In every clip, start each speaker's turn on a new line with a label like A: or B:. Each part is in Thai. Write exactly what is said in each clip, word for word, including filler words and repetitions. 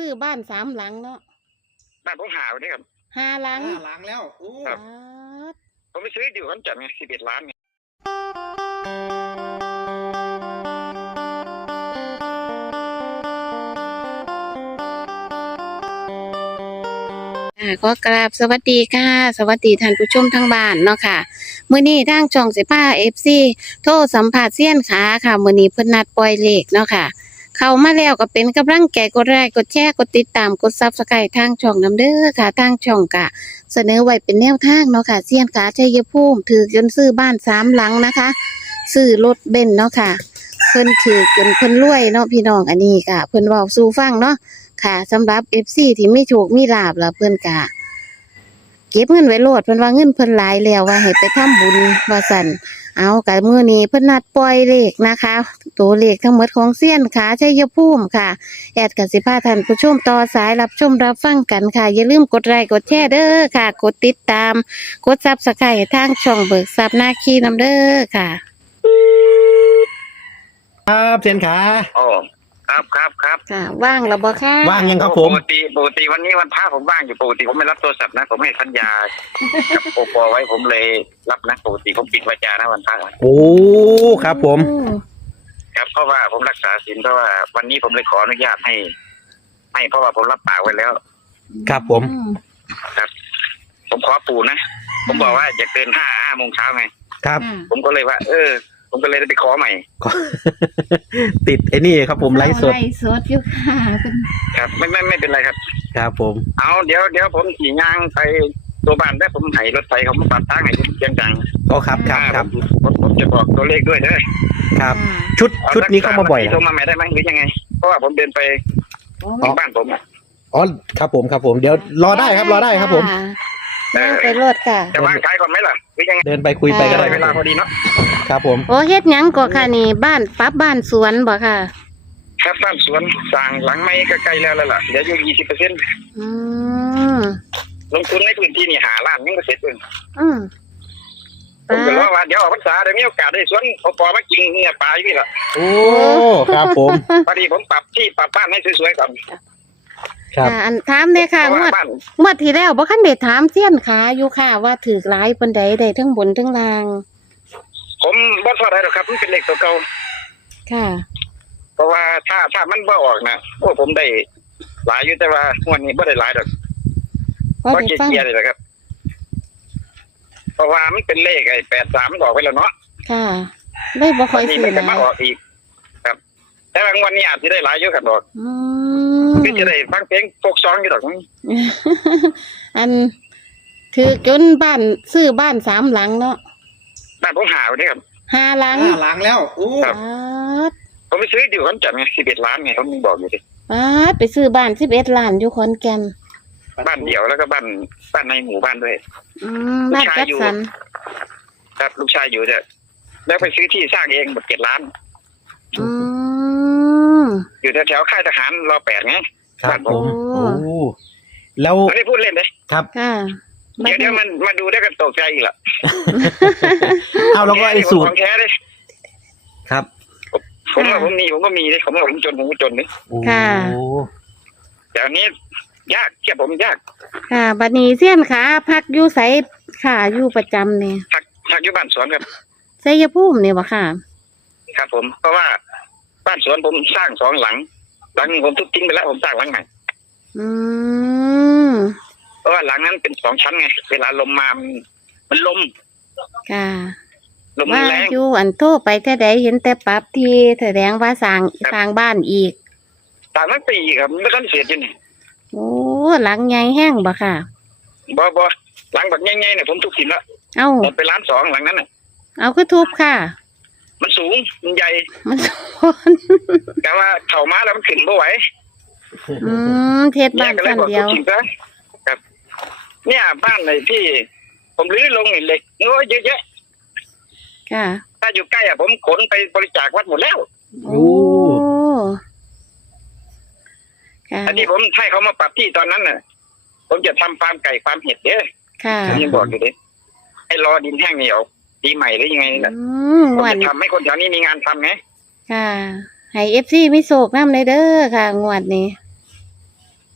A: อบ้านสามหลังเนาะ
B: บ้านผมหาเนี่ยครับ
A: ห้าหลัง
C: ห้าหลังแล้วโอ้
A: ครับ
B: ผมไปซื้ออยู่ขอนแก่นไงสิบเอ็ดล้านไง
A: ก็กราบสวัสดีค่ะสวัสดีท่านผู้ชมทั้งบ้านเนาะค่ะมื้อนี้ทางช่องสิพา เอฟ ซี โทรสัมภาษณ์เซียนขาค่ะมื้อนี้เพิ่นนัดปล่อยเลขเนาะค่ะเข้ามาแล้วก็เป็นกำลังใจกดไลค์กดแชร์กดติดตามกด ซับสไครบ์ ทางช่องนำเด้อค่ะทางช่องก็เสนอไว้เป็นแนวทางเนาะค่ะเซียนขาชัยภูมิถือจนซื้อบ้านสามหลังนะคะซื้อรถเบนซ์เนาะค่ะเพิ่นถือจนเพิ่นรวยเนาะพี่น้องอันนี้ค่ะเพิ่นเว้าสู่ฟังเนาะค่ะสำหรับ เอฟ ซี ที่มีโชคมีลาภล่ะเพิ่นก็เก็บเงินไว้โลดเพิ่นว่าเงินเพิ่นหลายแล้วว่าให้ไปทำบุญว่าซั่นเอากะมื้อนี้เพิ่นนัดปล่อยเลขนะคะตัวเลขทั้งหมดของเซียนขาชัยภูมิค่ะแอดกสิพาท่านผู้ชมต่อสายรับชมรับฟังกันค่ะอย่าลืมกดไลค์กดแชร์เด้อค่ะกดติดตามกด ซับสไครบ์ ทางช่องเบิกทรัพย์นาคีนำเด้อค่ะ
C: ครับเซียนขา
B: อ๋อครับครับครับ
A: ค่ะว่างแล้วบ่ค่ะ
C: ว่างยังครับผม
B: ปกติปกติวันนี้วันพระผมว่างอยู่ปกติผมไม่รับโทรศัพท์นะผมให้สัญญากับโอปอไว้ผมเลยรับนะปกติผมปิดวาจานะวันพระ
C: โอ้ครับผม
B: ครับเพราะว่าผมรักษาศีลเพราะว่าวันนี้ผมเลยขออนุญาตให้ให้เพราะว่าผมรับปากไว้แล้ว
C: ครับผม
B: ครับผมขอปู่นะผมบอกว่าจะเกินห้าห้าโมงเช้าไง
C: ครับ
B: ผมก็เลยว่าเออผมก็เลยได้ไปขอใหม่
C: ติดไอ้นี่ครับผมไลฟ์สด
A: ไลฟ์สดอยู่ค่ะ
B: ครับไม่ไม่ไม่เป็นไรครับ
C: ครับผม
B: เอาเดี๋ยวเดี๋ยวผมขี่ยางไปตัวบ้านได้ผมให้รถไฟเขามาปัดทางให้เสียงดัง
C: ก็ครับครับครับ
B: ผมผมจะบอกตัวเลขด้วยเลย
C: ครับชุดชุดนี้เข้ามาบ่อย
B: โทรมาใหม่ได้ไหมหรือยังไงเพราะว่าผมเดินไปที่บ้านผม
C: อ๋อครับผมครับผมเดี๋ยวรอได้ครับรอได้ครับผม
A: ไปรถค่ะ
B: จะวางขายก่อนไหมล่ะหรือยังไง
C: เดินไปคุยไปก็ได้
B: เวลาพอดีเนาะ
C: ครับผม
A: โอ้เฮ็ดหยังก็ค่ะนี่บ้านปั๊บบ้านสวนบ่ค่ะ
B: ครับบ้านสวนสั่งหลังไม่ใกล้ๆแล้วล่ะเดี๋ยวอยู่ยี่สิบเปอร์เซ็นต์
A: อืม
B: ลงทุนในพื้นที่นี่หาล้านยังไม่เสร็จเลย
A: อืม
B: ผมก็รอว่าเดี๋ยวออกพรรษาเดี๋ยวมีโอกาสได้สวนโอปอมากินเนี่ยปลาอยู่นี่แหละ
C: โอ้ครับผม
B: พอดีผมปรับที่ปรับบ้านให้สวยๆก่อน
A: ค่ะอันถามเลยค่ะงวดงวดที่แล้วบ่คันได้ถามเซียนขาอยู่ค่ะว่าถือหลายปานใดได้ทั้งบนทั้งล่าง
B: ผมบ่ทอดได้หรอกครับมันเป็นเลขตัวเก่า
A: ค่ะ
B: เพราะว่าถ้าถ้ามันบ่ออกนะโอ้ผมได้หลายอยู่แต่ว่างวดนี้บ่ได้หลายดอกบ่เกียร์เลยนะครับเพราะว่ามันเป็นเลขไอ้แปดสามออกไปแล้วเนาะ
A: ค่ะได้บ่ค่อยซื้อนะ
B: มาออกอีกครับแต่บางวันนี้อาจจะได้หลายอยู่ครับดอก
A: อืม
B: คือจะได้ฟังเพลงโฟกซองอยู่ดอก
A: อันคือจนบ้านซื้อบ้านสามหลังเนาะ
B: บ้านผมหาไว้ครับ
A: ห้าหลัง
C: ห้าหลังแล้วโอ้
B: ผมไปซื้ออยู่ขอนแก่นไงสิบเอ็ดล้านไงเขาบอกอยู่ดิ
A: ป้าไปซื้อบ้านสิบเอ็ดล้านอยู่ขอนแก่น
B: บ้านเดี่ยวแล้วก็บ้านบ้านในหมู่บ้านด้วย
A: อืมบ้านจัดสรร
B: ครับลูกชายอยู่เนี่ยแล้วไปซื้อที่สร้างเองหมดเจ็ดล้าน
A: อืม
B: อยู่แถวๆค่ายทหารรอแปดไง
C: ครับผมโอ้แล้ว
B: ไม่ได้พูดเล่นเลย
C: ครับ
A: ค่ะ
B: เดี๋ยวเดี๋ยวมันมาดูได้กันตกใจอีกละ
C: เอาแล้วก็ไอ้สูตร
B: ของแท้เลย
C: ครับ
B: ผมว่าผมมีผมก็มีเลยผมว่าผมจนผมก็จนเลย
A: ค่ะ
B: แต่อันนี้ยากเชื่อผมยาก
A: ค่ะบัดนี้เสี้ยนขาพักอยู่ไสค่ะอยู่ประจำเนี่ย
B: พักพักอยู่บ้านสวนครับ
A: ชัยภูมิเนี่ยบ่ค่ะ
B: ครับผมเพราะว่าบ้านสวนผมสร้างสองหลังหลังนึงผมทุบทิ้งไปแล้วผมสร้างหลังใหม่
A: อืม
B: เพราะว่าหลังนั้นเป็นสองชั้นไงเวลาลมมามันลม
A: ค่ะ
B: ลมมันแรง
A: อยู่อันโทรไปแต่ใดเห็นแต่ปรับที่แสดงว่าสร้างสร้างบ้านอีก
B: สร้างตั้งปีครับไม่ทันเสร็จอยู่นี่
A: โอ้หลังใหญ่แห้งบ่ค่ะ
B: บ่บ่หลังแบบใหญ่ๆเนี่ยผมทุบทิ้งแล้ว
A: เอ้า
B: ไปล้านสองหลังนั้นน่ะ
A: เอาคือทุบค่ะ
B: มันสูงมันใหญ่
A: มันสูง
B: แต่ว่าเข่ามาแล้วมันขึ้นไม่ไหว
A: อืมเทศบ้านชั้นเดียว
B: ครับเนี่ยบ้านไหนที่ผมรื้อลงเห็นเหล็กโอ้ยเยอะแยะ
A: ค่ะ
B: ถ้าอยู่ใกล้อ่ะผมขนไปบริจาควัดหมดแล้ว
A: โอ้
B: อันนี้ผมให้เขามาปรับที่ตอนนั้นน่ะผมจะทำฟาร์มไก่ฟาร์มเห็ดเด้อ
A: ค่ะ
B: ผมยังบอกอยู่ดิให้รอดินแห้งนี่เอาปีใหม่หรือยังไงนี่แหละผมจะทำให้คนแถวนี้มีงานทำไง
A: ค่ะให้เอฟซีมีโศกน้ำเลยเด้อค่ะงวดนี้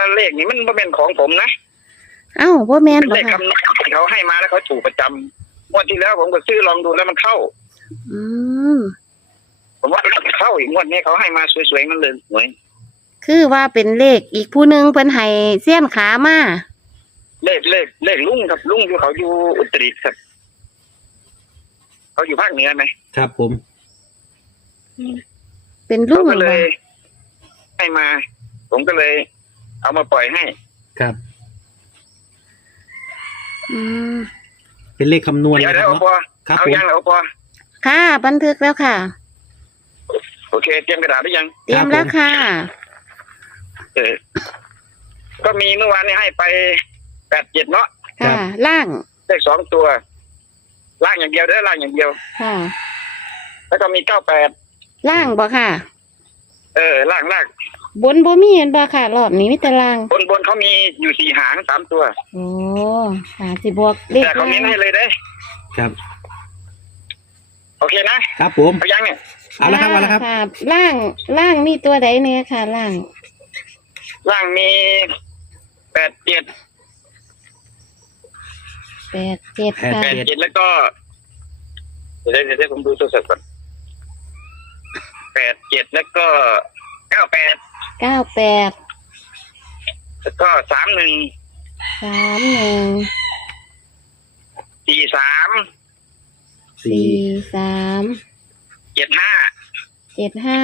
B: เลขนี้มันบ่เป็นของผมนะ
A: เอ้าบ่แม่น
B: เป็น
A: บ่
B: เลข
A: ค่ะ
B: คำนวณที่เขาให้มาแล้วเขาถูกประจำงวดที่แล้วผมก็ซื้อลองดูแล้วมันเข้า
A: อืม
B: ผมว่ามันเข้าอีกงวดนี้เขาให้มาสวยๆนั่นเลยสวย
A: คือว่าเป็นเลขอีกผู้หนึงเพิ่นให้เสี้ยนขามา
B: เลขเลขเลขลุงครับลุงอยู่เขาอยู่อุตรดิตถ์ครับเขาอยู่ภาคเหนือไหม
C: ครับผม
A: เป็นลุ
B: เขา
A: ง
B: ก็เล
A: บ่
B: ยให้มา ผมก็เลย เอามาปล่อยให้
C: ครับ
A: อืม
C: เป็นเลขคำนวณ
B: เดี๋ยว
C: นะค
B: เดี๋
C: รั
B: ยว
C: บ
B: เอาพอ
C: ครับ
B: เอา
C: ผม
B: ยังเอาพอ
A: ค่ะบันทึกแล้วค่ะ
B: โอเค เตรียมกระดาษหรือยัง
A: เตรียมแล้วค่ะ
B: เออ ก็มีเมื่อวานนี้ให้ไปแปดเจ็ดเนาะ
A: ค่ะ ล่าง
B: เลขสองตัว ล่างอย่างเดียวเด้อล่างอย่างเดียว
A: ค่ะ
B: แล้วก็มีเก้าแปด
A: ล่างบ่ค่ะ
B: เออ ล่างล่าง
A: บนบ่มีเห็นบ่ค่ะ รอบนี้มีแต่ล่าง
B: บนบนเขามีอยู่สี่หางสามตัว
A: โอ้ค่ะสิบวกเลข
B: แต่เขา
A: ล่าง
B: เน้นให้เลยเด้
C: ครับ
B: โอเคนะครับ
C: ผม
B: เอายังเนี่ย
C: เอาละครับเอาละครับ
A: ค่ะ ล่าง ล่างมีตัวใดเนี่ยค่ะ ล่าง
B: ล่างมีแปดเจ็ด
A: แปดเจ็ดค่ะ
B: แปดเจ็ดแล้วก็เดี๋ยวเดี๋ยวเดี๋ยวผมดูตัวสดก่อนแปดเจ็ดแล้วก็เก้าแปด
A: เก้าแปด
B: แล้วก็สามหนึ่ง
A: สามหนึ่ง
B: สี่สาม
C: สี่
A: สี่สาม
B: เจ็ดห้า
A: เจ็ดห้า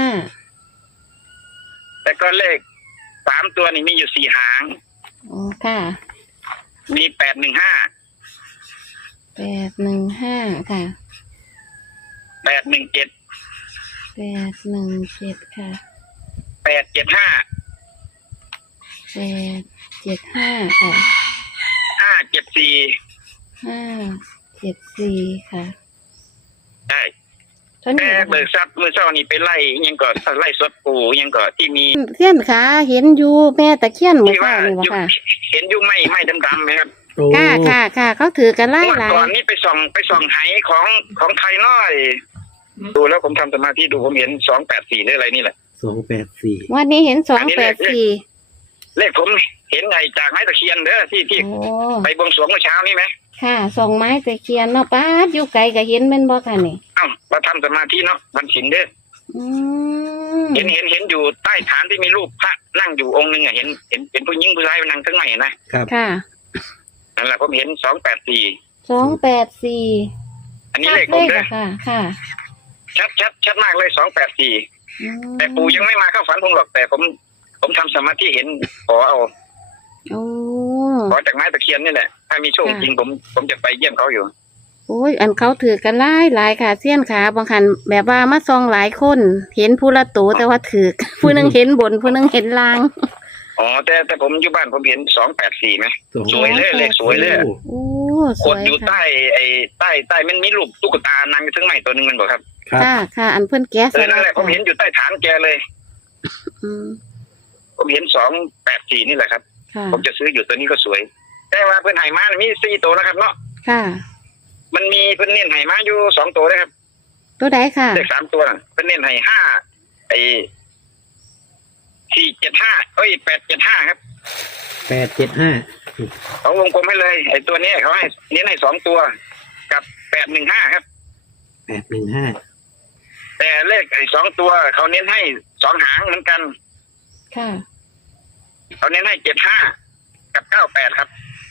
B: แล้วก็เลขสามตัวนี่มีอยู่สี่หาง
A: อ๋อค่ะ
B: มีแปดหนึ่งห้า
A: แปดหนึ่งห้าค่ะ
B: แปดหนึ่งเจ็ด
A: แปดหนึ่งเจ็ดค่ะ
B: แปดเจ็ดห้า
A: แปดเจ็ดห้าค่ะ
B: ห้าเจ็ดสี่
A: ห้าเจ็ดสี่ค่ะ
B: ใช่
A: เท่านี้
B: แต่
A: เหรอ
B: เบิก
A: คะ
B: ทรัพย์มือเช้านี่ไปไล่ยังก่อนไล่สดปูยังก่อนที่มี
A: เสี้ยนขาเห็นอยู่แม่ตะเคียนหมือ
B: ที่ว่า
A: เช้านี่บ่
B: อยู่
A: ค่ะ
B: เห็นอยู่ไม่ไม่ดำๆไหมครับ
C: โอ้
A: ค่ะค่ะค่ะเขาถือกันไล่
B: เมื่อ
A: หลาย
B: ก่อนนี้ไปส่องไปส่องไหของของไทยน้อย ดูแล้วผมทำสมาธิดูผมเห็นสองแปดสี่หรืออะไรนี่แหละ
C: สองแปดสี่
A: วันนี้เห็นสอง
B: อันนี้
A: แป
B: เล
A: ด
B: ข
A: สี่
B: เลขผมเห็นไงจากไม้ตะเคียนเด้อที่ที่
A: โอ้
B: ไปบวงสรวงเมื่อเช้านี่ไหม
A: ค่ะสองไม้ตะเคียนเนาะป้าดอยู่ไกลก็เห็นแม่นบ่ค่ะนี่
B: เอ้ามาทำสมาธิเนาะวันศิลเด้อ
A: อืม
B: เห็นเห็นเห็นอยู่ใต้ฐานที่มีรูปพระนั่งอยู่องค์หนึ่งอ่ะเห็นเห็นเป็นผู้หญิงผู้ชายนั่งทั้งในนะครับ
A: ค่ะ
B: นั่นแหละผมเห็นสองแปดสี่
A: สองแปดสี่
B: อันนี้เลขผม
A: เล
B: เด้
A: ข
B: อ
A: อะค่ะ ค่ะ
B: ชัดชัดชัดมากเลยสองแปดสี่
A: อืม
B: แต่ปู่ยังไม่มาเข้าฝันผมหรอกแต่ผม ผมทำสมาธิเห็นขอเอา
A: โอ้
B: ขอจากไม้ตะเคียนนี่แหละถ้ามีโชคจริงผมผมจะไปเยี่ยมเขาอยู่
A: โอ้ยอันเขาถือกันหลายหลายค่ะเสี้ยนขาบางคันแบบว่ามาซองหลายคน เห็นผู้ละตัวแต่ว่าถือ ผู้หนึงเห็นบนผู้หนึงเห็นล่าง
B: อ๋อแต่แต่ผมอยู่บ้านผมเห็นสองแปดสี่ไหม
C: สอง
B: สวยเลยเลขสวยเลย
C: โอ้
A: โอ้ส
B: ก
A: ว
B: ด
A: ย
B: อยู่
A: ค่ะ
B: ใต้ไอ้ใต้ใต้มันมีรูปตุ๊กตานางอยู่ทั้งใหม่ตัวหนึงมันบอกครับ
C: ครับ
A: ค่ะค่ะ อันเพิ่นแก้
B: เออนั่นแหละผมเห็นอยู่ใต้ฐานแกเลย
A: อืม
B: ผมเห็นสองแปดสี่นี่แหละครับ
A: ค่ะ
B: ผมจะซื้ออยู่ตัวนี้ก็สวย แต่ว่าเพื่อนไหมามีสี่ตัวนะครับเนาะ
A: ค่ะ
B: มันมีเพื่อนเน้นไหมาอยู่สองตัวนะครับ
A: ตัวใดค่ะ
B: เลขสามตัวน่ะเพื่อนเน้นไหห้าไอ้สี่เจ็ดห้าเอ้ยแปดเจ็ดห้าครับ
C: แปดเจ็ดห้า
B: เขาวงกลมให้เลยไอ้ตัวนี้เขาให้เน้นให้สองตัว กับแปดหนึ่งห้าครับ
C: แปดหนึ่งห้า
B: แต่เลขไอ้สองตัวเขาเน้นให้สองหางเหมือนกัน
A: ค่ะ
B: เขาเน้นให้เจ็ดห้ากับเก้าแปดครับ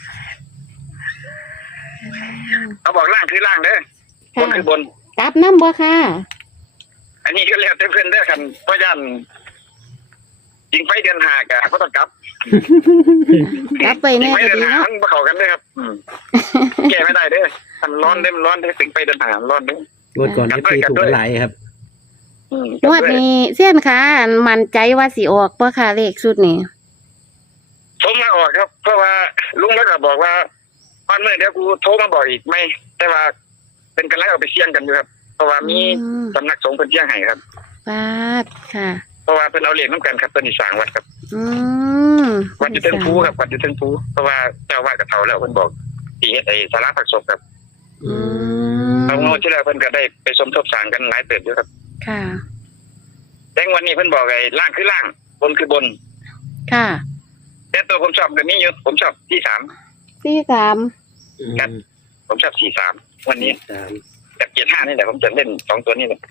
B: เขาบอกล่างคือล่างเด้อบน
A: ค่ะ
B: คือบน
A: กลับน้ำบ่ค่ะ
B: อันนี้ก็แล้วแต่เพื่อนเด้อกันเพราะยันจริงไฟเดือนหากะก็ต้องกลับ
A: กลับไป
B: จริ
A: แน่
B: งไฟ
A: ก็
B: เดือน
A: ดี
B: หา
A: เนาะ
B: มันบ่เข้ากันเด้อครับอืมแก้ไม่ได้เด้อมันร้อนเด้อมันร้อนเด้อถึงไฟเดือนหาร้อนเด้อ
C: งวดก่อนเอฟซีถูกกันหลายครับ
B: อืม
A: งวดนี้เสี้ยนขาอันมั่นใจว่าสิออกบ่ค่ะเลขสุดนี่
B: ผมมาออกครับ เพราะว่าลุงแล้วก็บอกว่าวันเมื่อเดี๋ยวกูโทรมาบอกอีกไหมแต่ว่าเป็นกันแล้วเอาไปเสี่ยงกันอยู่ครับ เพราะว่ามี
A: อืม
B: สำนักสงฆ์เพิ่นเสี่ยงให้ครับ
A: ปาดค่ะ
B: เพราะว่าเพิ่นเอาเหรียญน้ำกันครับเพิ่นสิสร้างวัดครับ
A: อืม
B: วัดอยู่เทิงภูครับวัดอยู่เทิงภูเพราะว่าเจ้าอาวาดกับเฒ่าแล้วเพิ่นบอกสิเฮ็ดไอ้ศาลาพักศพครับ
A: อืม
B: เอางวดที่แล้วเพิ่นก็ได้ไปสมทบสร้างกันหลายเติบอยู่ครับ
A: ค่ะ
B: แต่งวันนี้เพิ่นบอกไอ้ล่างคือล่างบนคือบน
A: ค่ะ
B: แต่ตัวผมชอบแบบนี้อยู่ผมชอบที่สาม
A: สี่สาม
B: ครับ ผมชอบสี่สามวันนี้
C: สาม
B: กับเจ็ดห้านี่แหละผมจะเล่นสองตัวนี้เลย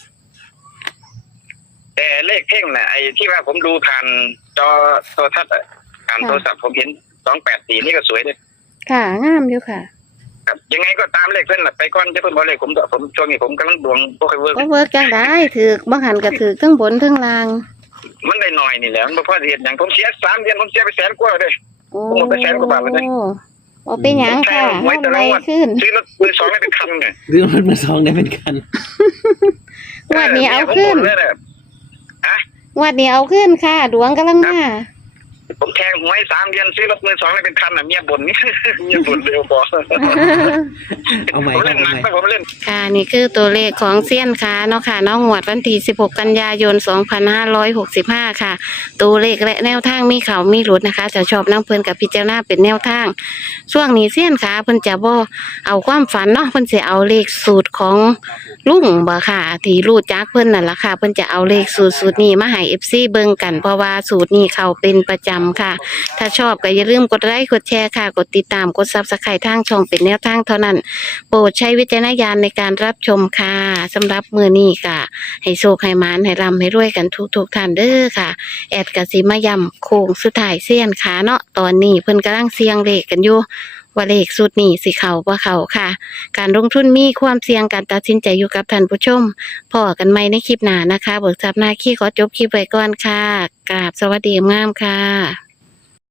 B: แต่เลขเพ่งน่ะไอ้ที่ว่าผมดูผ่านจอโทรทัศน์อะผ่านโทรศัพท์ผมเห็นสองแปดสี่นี่ก็สวยเลย
A: ค่ะงามอยู่ค่ะ
B: ครับยังไงก็ตามเลขเส้นน่ะไปก่อนจะเพิ่มเอาเลขผมผมช่วงนี้ผมกำลังดวงโปรไฟเวิร์ก
A: ก็เวิร์กจังได้ถือกบ่หันก็ถือทั้งบนทั้งล่าง
B: มันได้หน่อยนี่แหละมันบ่พอเรียนอย่างผมเสียสามเดือนผมเสียไปแสนกว่าเลย
A: โอ้
B: หมดไปแสนกว่าบาทเลย
A: โอ้เป็นหยังค่ะ
B: ไว้แต่ละ
A: ไว
B: วัน
A: ขึ้น
B: ซื้อรถมือสองได้เป็นคันเนี่ย
C: เรื่องรถมาสองได้เป็นกัน
A: งวดนี้เอาขึ้น
B: ผมบ่เลยะ
A: งวดนี้เอาขึ้นค่ะ ดวงกำลังมา
B: ผมแทงหวยสามเดือนซื้อรถมือสองได้เป็นคันอ่ะเมียบ่นนี่ เมียบ่นเร็วพอ
C: เอาใหม่
B: ผม
C: ครั
B: เล่
C: บ
B: นหนั
C: เอา
B: ก
C: ใหม่
B: นะผมเล่น
A: ค่ะนี่คือตัวเลขของเซียนค้าเนาะค่ะเน้องงวดวันที่สิบหกกันยายนสองพันห้าร้อยหกสิบห้าค่ะ ตัวเลขและแนวทางมีเขามีหลุดนะคะจะชอบนั่งเพลินกับพิจารณาเป็นแนวทาง ช่วงนี้เซียนค้าเพิ่นจะบ่เอาความฝันเนาะเพิ่นสิเอาเลขสูตรของลุงบ่ค่ะ ที่รู้จักเพิ่นนั่นล่ะค่ะเพิ่นจะเอาเลขสูตรสูตรนี้มาให้ เอฟ ซี เบิ่งกันเพราะว่าสูตรนี้เขาเป็นประจำค่ะ ถ้าชอบก็อย่าลืมกดไลค์กดแชร์ค่ะ กดติดตามกด ซับสไครบ์ ทางช่องเป็นแนวทางเท่านั้น โปรดใช้วิจารณญาณในการรับชมค่ะสำหรับมื้อนี้ค่ะ ให้โชคให้หมานให้ร่ำให้รวยกันทุกๆท่านเด้อค่ะ แอดกสิมาย้ำโค้งสุดท้ายเสี้ยนขาเนาะตอนนี้เพิ่นกำลังเสี่ยงเลขกันอยู่ว่าเลขสุดนี้สิเข้าบ่เข้าค่ะ การลงทุนมีความเสี่ยงการตัดสินใจอยู่กับท่านผู้ชมพอกันใหม่ในคลิปหน้านะคะเบิกทรัพย์หน้าขี้ขอจบคลิปไว้ก่อนค่ะกราบสวัสดีงามค่ะ